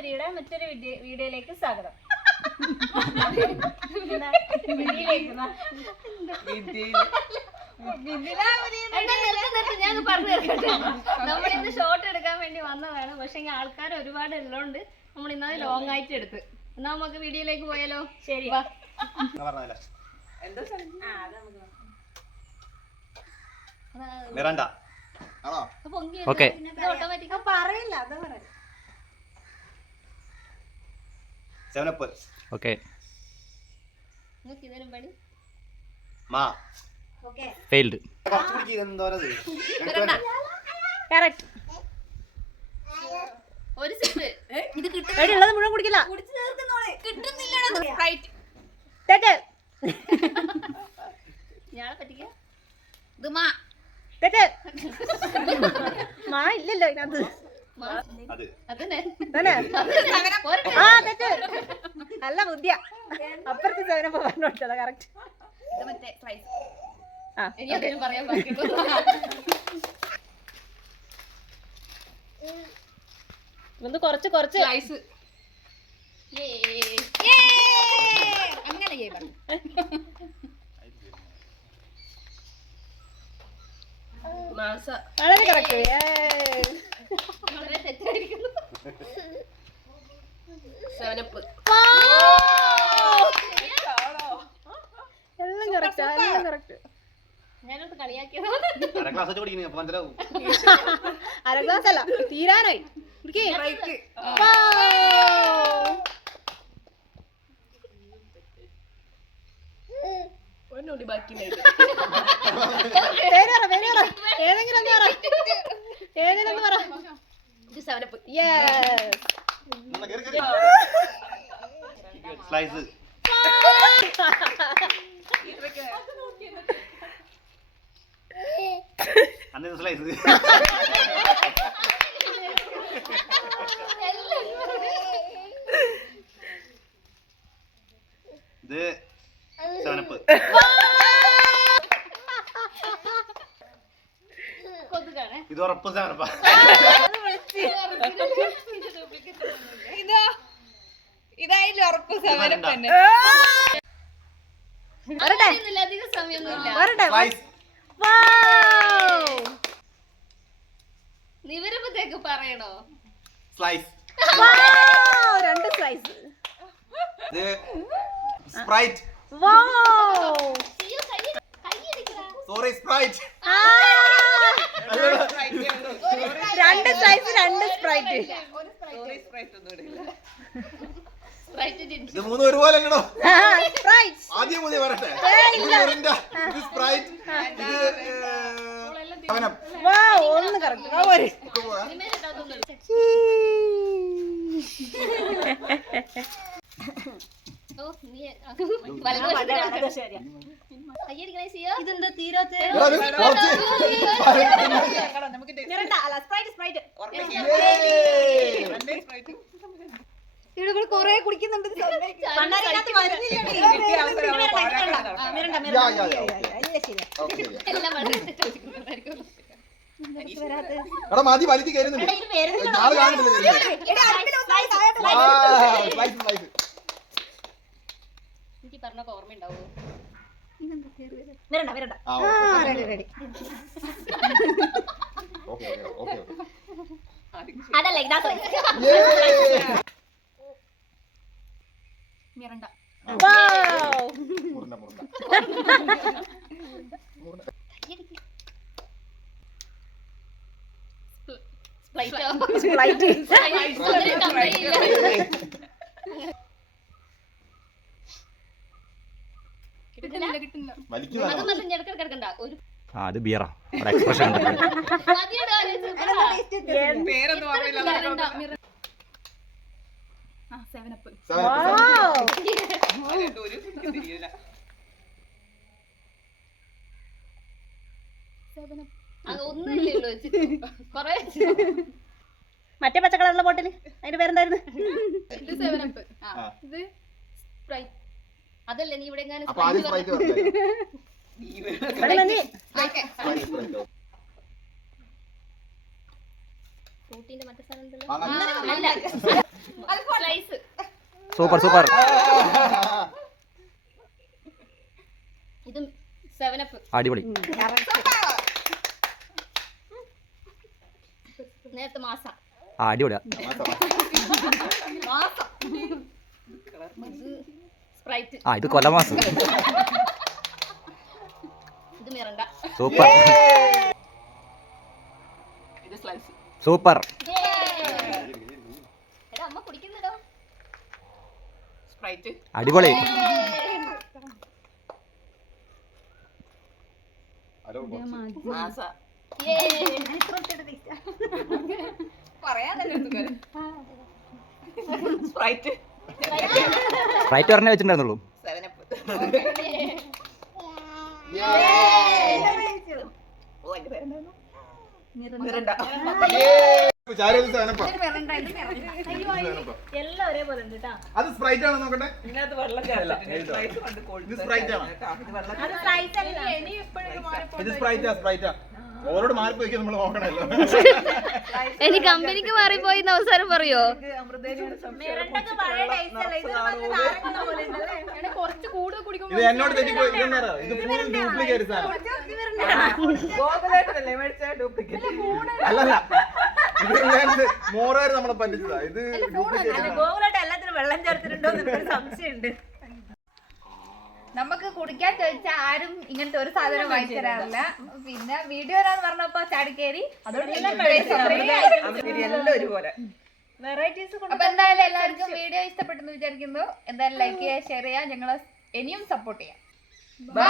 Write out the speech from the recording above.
മിഥിലാവരിയുടെ മറ്റൊരു വീഡിയോയിലേക്ക് സ്വാഗതം. ഞാൻ പറഞ്ഞു തരട്ടെ, നമ്മളിന്ന് ഷോർട്ട് എടുക്കാൻ വേണ്ടി വന്നതാണ്. പക്ഷെ ആൾക്കാർ ഒരുപാട് ഉള്ളതുകൊണ്ട് നമ്മൾ ഇന്നത് ലോങ് ആയിട്ട് എടുത്ത്. എന്നാ നമുക്ക് വീഡിയോയിലേക്ക് പോയാലോ? ശരി, ഓട്ടോമാറ്റിക് പറയില്ല. അതാ പറയാം. ഒരു സിപ്പ് ഇത് കിട്ടുന്നത് മുഴുവൻ കുടിക്കില്ല. ഞാളെ പറ്റിക്ക ഇത് മാ ഇല്ലല്ലോ ഇതിനകത്ത്. നല്ല ബുദ്ധിയാ. അപ്പുറത്തെ സേവനം പറഞ്ഞു കൊടുത്തതാ. കറക്റ്റ്. ഒന്ന് കുറച്ച് അങ്ങനെ വളരെ കറക്റ്റ്. എല്ലാം കറക്റ്റ്, എല്ലാം കറക്റ്റ്. ഞാനത് കളിയാക്കിയത് അര ഗ്ലാസ് അല്ല, തീരാനായി. ഏതെങ്കിലും പറ. ഇത് ഉറപ്പ് സാധനപ്പാ. ഇതായാലും ഉറപ്പ് സാധനം തന്നെ. അധികം സമയമൊന്നുമില്ല. നിവരുമ്പത്തേക്ക് പറയണോ? സ്ലൈസ്. രണ്ട് സ്ലൈസ്. സ്പ്രൈറ്റ്. Sorry, sprite. രണ്ട് സ്ലൈസ്, രണ്ട് സ്പ്രൈറ്റ്. ഇത് മൂന്നും ഒരുപോലെ അല്ലടോ. ആദ്യം മുതൽ വരട്ടെ. ഒന്ന് കറക്റ്റ്. ഇതെന്താ തീരാത്ത? ഇവിടെ കൊറേ കുടിക്കുന്നുണ്ട്. മതി വലിച്ച് കയറുന്നുണ്ട്. എനിക്ക് പറഞ്ഞ ഓർമ്മ ഉണ്ടാവോ? അതല്ല, ഇതാ മിറണ്ട. അത് ബിയറാ. എക്സ്പ്രഷൻ ഒന്നുമില്ലല്ലോ. മറ്റേ പച്ചക്കളറുള്ള ബോട്ടില് അതിന്റെ പേരെന്തായിരുന്നു? അതല്ലേ നീ ഇവിടെ ഫ്രൂട്ടിന്റെ മറ്റേ സാധനം സ്ലൈസ്. Super super. ഇത് 7up. അടിപൊളി. നേരത്തെ മാസ. അടിപൊളിയാ. സ്പ്രൈറ്റ്. ഇത് കൊലമാസം. ഇത് മിറണ്ട. Super super. എടാ അമ്മ കുടിക്കുന്നുണ്ടോ? സ്പ്രൈറ്റ്. അടിപൊളി. സ്പ്രൈറ്റ്. സ്പ്രൈറ്റ് പറഞ്ഞേ വെച്ചിട്ടുണ്ടായിരുന്നുള്ളൂ. എല്ലാം ഒരേപോലെ ഉണ്ട് കേട്ടോ. അത് സ്പ്രൈറ്റ് ആണോ നോക്കട്ടെ. ഇതിനകത്ത് വെള്ളം ചേർത്തിട്ടില്ല. സ്പ്രൈറ്റ് കൊണ്ട് ഇത് സ്പ്രൈറ്റ് ആണ്. അത് സ്ലൈസ് അല്ല. ഇത് സ്പ്രൈറ്റാ. ഓരോട് മാറിപ്പോയി നമ്മൾ നോക്കണല്ലോ. ഇനി കമ്പനിക്ക് മാറിപ്പോയി അവസരം പറയോ? കുറച്ച് കൂടുതൽ കുടിക്കുമ്പോ ഇത് എന്നോട് തെറ്റിപ്പോയി. ഇതെന്നാ ഇത് ഫുൾ ഡ്യൂപ്ലിക്കേറ്റ് സാധനം. അല്ലല്ല ഇത് മോറാര് നമ്മളെ പറ്റിച്ചതാ. ഇത് എല്ലാത്തിനും വെള്ളം ചേർത്തിട്ടുണ്ടോ എന്നൊരു സംശയമുണ്ട്. നമുക്ക് കുടിക്കാൻ ചോദിച്ചാൽ ആരും ഇങ്ങനത്തെ ഒരു സാധനം വാങ്ങിച്ചു തരാറില്ല. പിന്നെ വീഡിയോ പറഞ്ഞപ്പോ ചാടിക്കേറി വെറൈറ്റീസ്. അപ്പൊ എന്തായാലും എല്ലാവർക്കും വീഡിയോ ഇഷ്ടപ്പെട്ടെന്ന് വിചാരിക്കുന്നു. എന്തായാലും ലൈക്ക് ചെയ്യുക, ഷെയർ ചെയ്യുക, ഞങ്ങളെ ഇനിയും സപ്പോർട്ട് ചെയ്യാം. ബൈ.